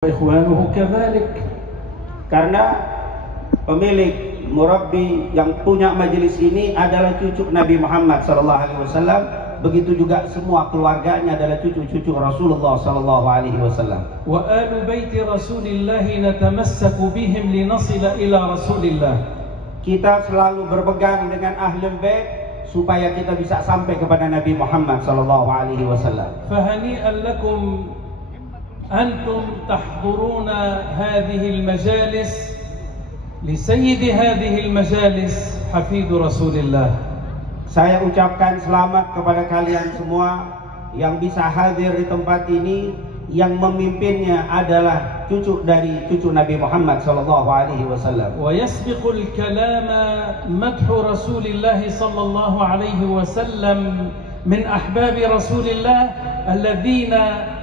Ikhwanuhu kadzalik. Karena pemilik murabbi yang punya majelis ini adalah cucu Nabi Muhammad SAW. Begitu juga semua keluarganya adalah cucu-cucu Rasulullah SAW. Wa alu baiti Rasulillah natamassaku bihim linasila ila Rasulillah. Kita selalu berpegang dengan ahlul bait supaya kita bisa sampai kepada Nabi Muhammad SAW. Fahani'an lakum أنتم تحضرون هذه المجالس لسيد هذه المجالس حفيد رسول الله. Saya ucapkan selamat kepada kalian semua yang bisa hadir di tempat ini. Yang memimpinnya adalah cucu dari cucu Nabi Muhammad SAW. ويسبق الكلام مدح رسول الله صلى الله عليه وسلم من أحباب رسول الله الذين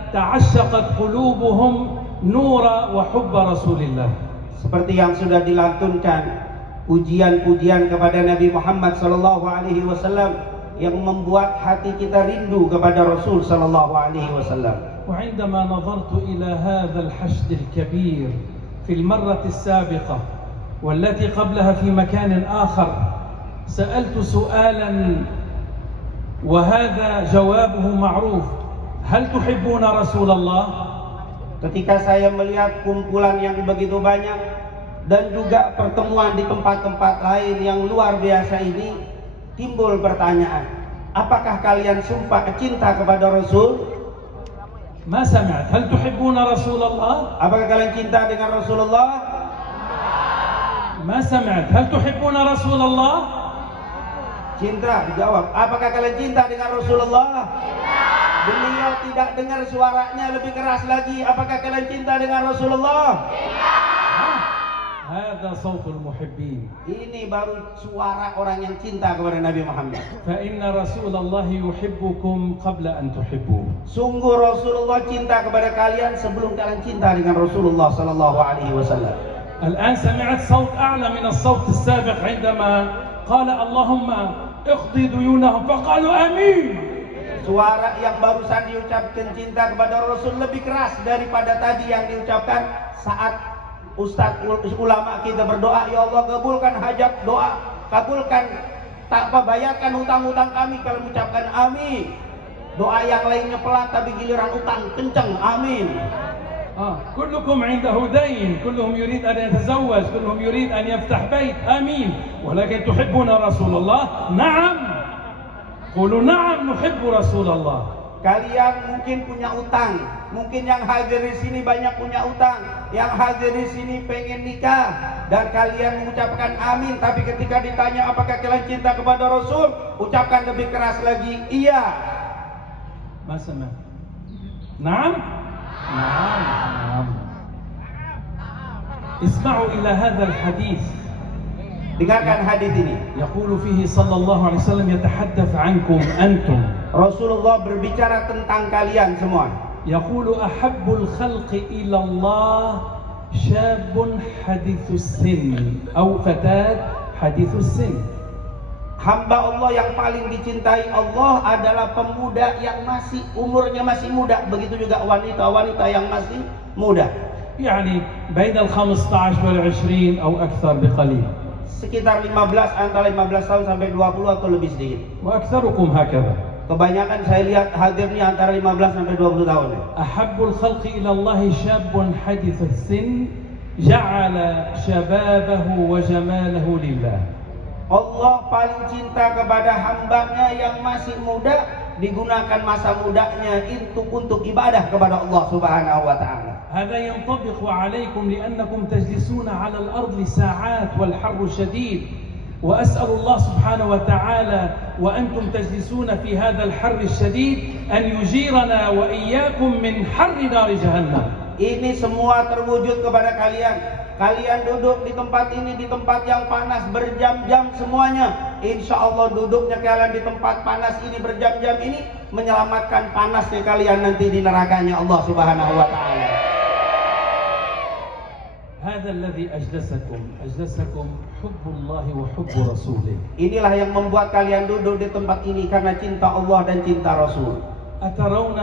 ta'asyaqat qulubuhum nura wa hubba Rasulillah. Seperti yang sudah dilantunkan pujian-pujian kepada Nabi Muhammad sallallahu alaihi wasallam yang membuat hati kita rindu kepada Rasul sallallahu alaihi wasallam. Wa 'indama nadartu ila hadha al-hashd al-kabir fi al-marrah as-sabiqah wallati qablaha fi makan akhar sa'altu su'alan wa hadha jawabuhu ma'ruf. Hal tuhibbuna Rasulullah? Ketika saya melihat kumpulan yang begitu banyak dan juga pertemuan di tempat-tempat lain yang luar biasa ini, timbul pertanyaan, apakah kalian sumpah cinta kepada Rasul? Ma sami'at. Hal tuhibbuna Rasulullah? Apakah kalian cinta dengan Rasulullah? Ma sami'at. Hal tuhibbuna Rasulullah? Cinta, dijawab. Apakah kalian cinta dengan Rasulullah? Beliau tidak dengar suaranya lebih keras lagi. Apakah kalian cinta dengan Rasulullah? Hadza sautul muhibbin. Ini baru suara orang yang cinta kepada Nabi Muhammad. Fa inna Rasulullah yuhibbukum qabla an tuhibbu. Sungguh Rasulullah cinta kepada kalian sebelum kalian cinta dengan Rasulullah sallallahu alaihi wasallam. الآن سمعت صوت أعلى من الصوت السابق عندما قال اللهم اقضي ديونهم فقالوا آمين. Suara yang barusan diucapkan cinta kepada Rasul lebih keras daripada tadi yang diucapkan saat Ustadz ulama kita berdoa, ya Allah kabulkan hajat doa, kabulkan bayarkan hutang-hutang kami. Kalau mengucapkan amin, doa yang lainnya pelan tapi giliran utang kencang, amin. كلكم عنده دين، كلهم يريد أن يتزوج، كلهم يريد أن يفتح بيت، آمين. ولكن تحبون رسول الله؟ نعم. قولوا نعم نحب رسول الله. Kalian mungkin punya utang, mungkin yang hadir di sini banyak punya utang, yang hadir di sini pengen nikah dan kalian mengucapkan amin, tapi ketika ditanya apakah kalian cinta kepada Rasul, ucapkan lebih keras lagi, iya. Masa Naam? Naam. Naam. Isma'u ila hadzal hadits. Dengarkan hadis ini. Yaqulu fihi sallallahu alaihi wasallam yatahaddath ankum antum. Rasulullah berbicara tentang kalian semua. Yaqulu ahabbul khalqi ila Allah syabun hadithus sin atau fatat hadithus sin. Hamba Allah yang paling dicintai Allah adalah pemuda yang masih umurnya masih muda. Begitu juga wanita-wanita yang masih muda. Yani bainal 15 wal 20 atau akthar biqalil. Sekitar 15, antara 15 tahun sampai 20 atau lebih sedikit. Wa aktsarukum hakadha. Kebanyakan saya lihat hadirnya antara 15 sampai 20 tahun. Ahabbul khalqi ila Allah syabun hadithus sin ja'ala shababahu wa jamalahu lillah. Allah paling cinta kepada hambanya yang masih muda, digunakan masa mudanya untuk ibadah kepada Allah Subhanahu wa taala. هذا ينطبق عليكم لأنكم تجلسون على الأرض لساعات والحر شديد وأسأل الله سبحانه وتعالى وأنتم تجلسون في هذا الحر الشديد أن يجيرنا وإياكم من حر نار جهنم. Ini semua terwujud kepada kalian. Kalian duduk di tempat ini, di tempat yang panas berjam-jam semuanya. Insya Allah duduknya kalian di tempat panas ini berjam-jam ini menyelamatkan panasnya kalian nanti di nerakanya Allah Subhanahu wa taala. هذا الذي أجلسكم حب الله وحب رسوله. Inilah yang membuat kalian duduk di tempat ini karena cinta Allah dan cinta Rasul. أترون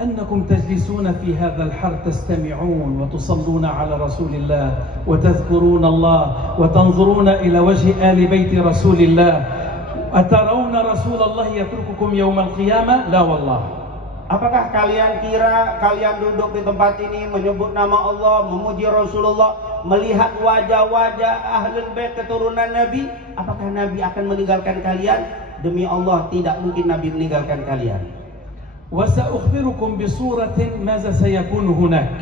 أنكم تجلسون في هذا الحر تستمعون وتصلون على رسول الله وتذكرون الله وتنظرون إلى وجه آل بيت رسول الله. أترون رسول الله يترككم يوم القيامة؟ لا والله. Apakah kalian kira kalian duduk di tempat ini menyebut nama Allah, memuji Rasulullah, melihat wajah-wajah ahlul bait keturunan Nabi? Apakah Nabi akan meninggalkan kalian? Demi Allah, tidak mungkin Nabi meninggalkan kalian. وسأخبركم بصورة ماذا سيكون هناك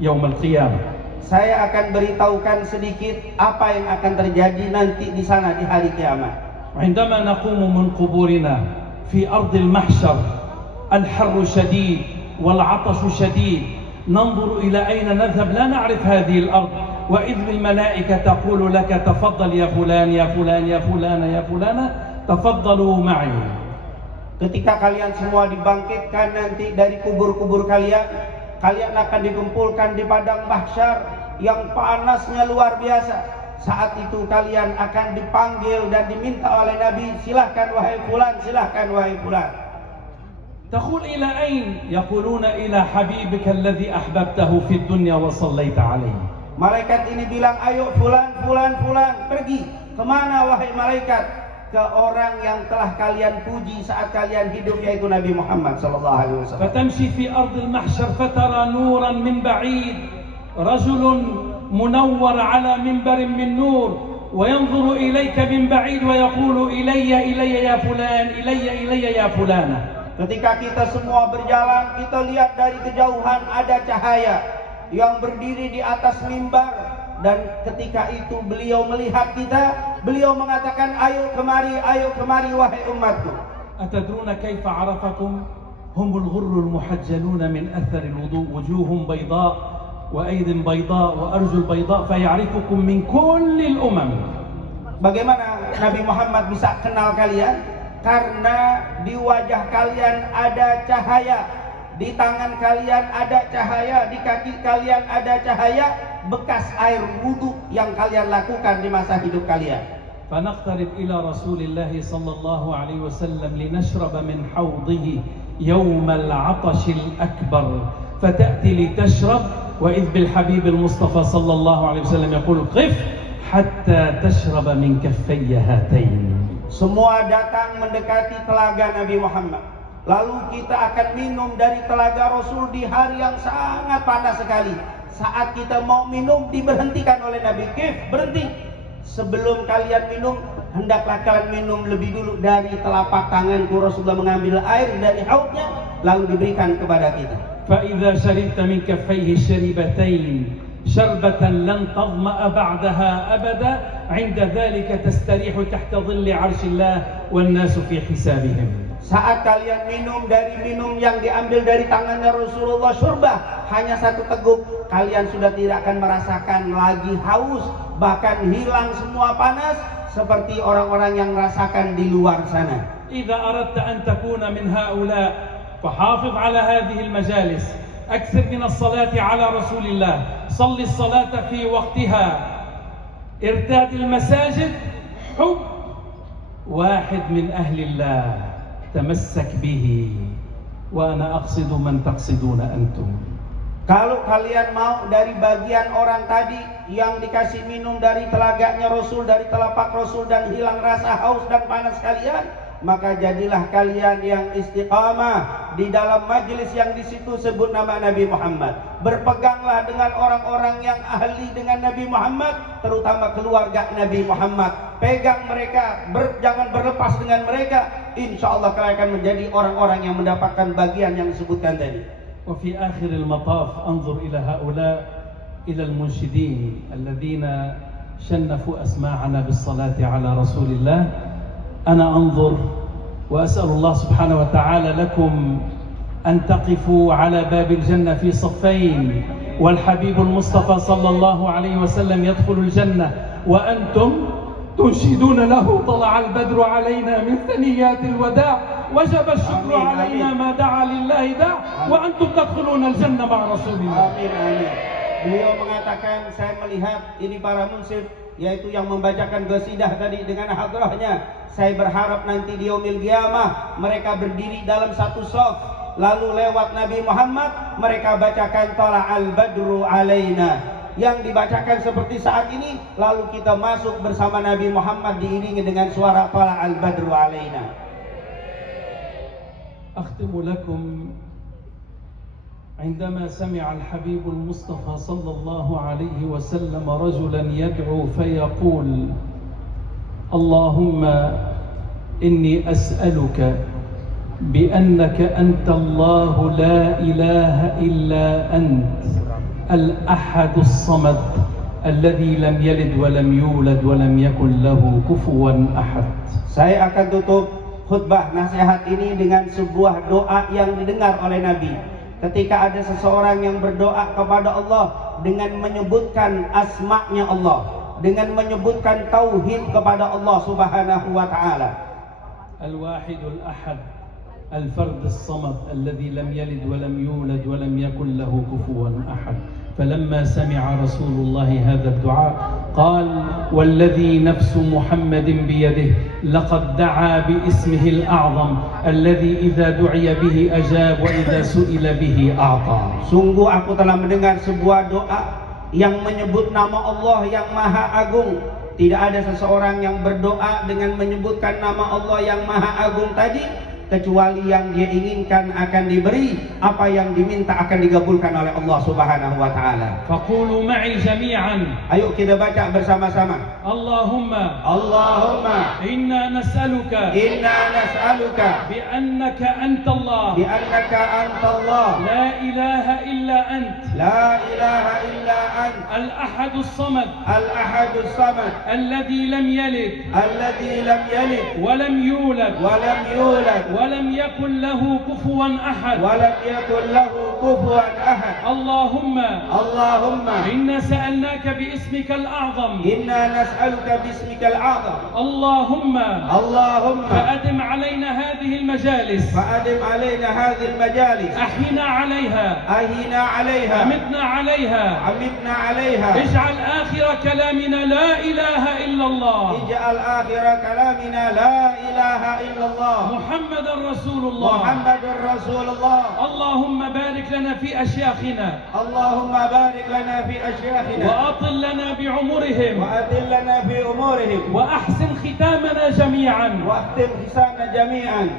يوم القيامة. Saya akan beritahukan sedikit apa yang akan terjadi nanti di sana di hari kiamat. عندما نقوم من قبورنا في أرض المحشر الحر شديد والعطش شديد ننظر إلى أين نذهب لا نعرف هذه الأرض وإذ بالملائكة تقول لك تفضل يا فلان يا فلان يا فلان يا فلانة تفضلوا معي. Ketika kalian semua dibangkitkan nanti dari kubur-kubur kalian, kalian akan dikumpulkan di padang mahsyar yang panasnya luar biasa. Saat itu kalian akan dipanggil dan diminta oleh Nabi, silahkan wahai fulan, silahkan wahai fulan. تقول إلى أين؟ يقولون إلى حبيبك الذي أحببته في الدنيا وصليت عليه. Malaikat ini bilang, ayo fulan, fulan, fulan, pergi. Kemana wahai malaikat? Ke orang yang telah kalian puji saat kalian hidup, yaitu Nabi Muhammad sallallahu alaihi wasallam. فتمشي في أرض المحشر فترى نورا من بعيد رجل منور على منبر من نور وينظر إليك من بعيد ويقول إلي يا فلان إلي يا فلانة. Ketika kita semua berjalan, kita lihat dari kejauhan ada cahaya yang berdiri di atas mimbar, dan ketika itu beliau melihat kita, beliau mengatakan, ayo kemari wahai umatku. أتدرون كيف عرفكم؟ هم الغر المحجلون من أثر الوضوء وجوههم بيضاء وأيد بيضاء وأرجل بيضاء فيعرفكم من كل الأمم. Bagaimana Nabi Muhammad bisa kenal kalian? Karena di wajah kalian ada cahaya, di tangan kalian ada cahaya, di kaki kalian ada cahaya, bekas air wudu yang kalian lakukan di masa hidup kalian. فنقترب إلى رسول الله صلى الله عليه وسلم لنشرب من حوضه يوم العطش الأكبر فتأتي لتشرب وإذ بالحبيب المصطفى صلى الله عليه وسلم يقول قف حتى تشرب من كفي هاتين. Semua datang mendekati telaga Nabi Muhammad. Lalu kita akan minum dari telaga Rasul di hari yang sangat panas sekali. Saat kita mau minum, diberhentikan oleh Nabi. Kif, berhenti. Sebelum kalian minum, hendaklah kalian minum lebih dulu dari telapak tanganku. Rasulullah mengambil air dari haudnya, lalu diberikan kepada kita. فإذا شربت من كفيه الشريبتين شربة لن تظمأ بعدها أبدا عند ذلك تستريح تحت ظل عرش الله والناس في حسابهم. Saat kalian minum dari minum yang diambil dari tangannya Rasulullah, syurbah, hanya satu teguk, kalian sudah tidak akan merasakan lagi haus, bahkan hilang semua panas seperti orang-orang yang merasakan di luar sana. إذا أردت أن تكون من هؤلاء فحافظ على هذه المجالس، أكثر من الصلاة على رسول الله، صل الصلاة في وقتها، ارتاد المساجد، حب واحد من أهل الله تمسك به وأنا أقصد من تقصدون أنتم. Kalau kalian mau dari bagian orang tadi yang dikasih minum dari telaganya Rasul, dari telapak Rasul, dan hilang rasa haus dan panas kalian, maka jadilah kalian yang istiqamah di dalam majelis yang di situ sebut nama Nabi Muhammad. Berpeganglah dengan orang-orang yang ahli dengan Nabi Muhammad, terutama keluarga Nabi Muhammad. Pegang mereka, jangan berlepas dengan mereka. Insya Allah kalian akan menjadi orang-orang yang mendapatkan bagian yang disebutkan tadi. وفي آخر المطاف أنظر إلى هؤلاء، إلى المنشدين الذين شنفوا أسماعنا بالصلاة على رسول الله. أنا أنظر وأسأل الله سبحانه وتعالى لكم أن تقفوا على باب الجنة في صفين، والحبيب المصطفى صلى الله عليه وسلم يدخل الجنة وأنتم تنشدون له طلع البدر علينا من ثنيات الوداع وجب الشكر علينا ما دعا لله داع وأنتم تدخلون الجنة مع رسول الله. Amin, amin. Beliau mengatakan, saya melihat ini para munsif, yaitu yang membacakan qasidah tadi dengan hadrahnya. Saya berharap nanti di yaumil qiyamah mereka berdiri dalam satu shaf lalu lewat Nabi Muhammad mereka bacakan Tala'al Badru Alaina, yang dibacakan seperti saat ini, lalu kita masuk bersama Nabi Muhammad diiringi dengan suara Tala'al Badru Alaina. أختم لكم عندما سمع الحبيب المصطفى صلى الله عليه وسلم رجلا يدعو فيقول اللهم إني أسألك بأنك أنت الله لا إله إلا أنت الأحد الصمد الذي لم يلد ولم يولد ولم يكن له كفوا أحد. Saya akan tutup khutbah nasihat ini dengan sebuah doa yang didengar oleh Nabi ketika ada seseorang yang berdoa kepada Allah dengan menyebutkan asma-Nya Allah, dengan menyebutkan tauhid kepada Allah Subhanahu wa taala. الواحد الأحد الفرد الصمد الذي لم يلد ولم يولد ولم يكن له كفوا أحد. فلما سمع رسول الله هذا الدعاء قال والذي نفس محمد بيده لقد دعا باسمه الأعظم الذي إذا دعي به أجاب وإذا سئل به أعطى. Sungguh aku telah mendengar sebuah doa yang menyebut nama Allah yang Maha Agung. Tidak ada seseorang yang berdoa dengan menyebutkan nama Allah yang Maha Agung tadi kecuali yang dia inginkan akan diberi, apa yang diminta akan digabulkan oleh Allah Subhanahu wa taala. Faqulu ma'i jami'an. Ayo kita baca bersama-sama. Allahumma inna nas'aluka bi annaka anta Allah la ilaha illa ant al-ahad as-samad alladhi lam yalid wa lam yulad ولم يكن له كفوا أحد. اللهم إنا سألناك باسمك الأعظم. اللهم فأدم علينا هذه المجالس. أحينا عليها أمتنا عليها. اجعل آخر كلامنا لا إله إلا الله. محمد رسول الله. اللهم بارك لنا في أشياخنا. وأطل لنا بعمرهم. وأحسن ختامنا جميعا.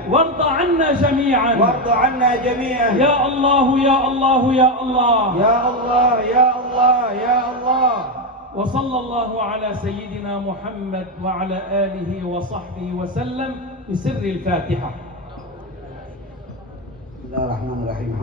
وارض عنا جميعا. يا الله يا الله يا الله. وصلى الله على سيدنا محمد وعلى آله وصحبه وسلم بسر الفاتحة. Bismillahirrahmanirrahim.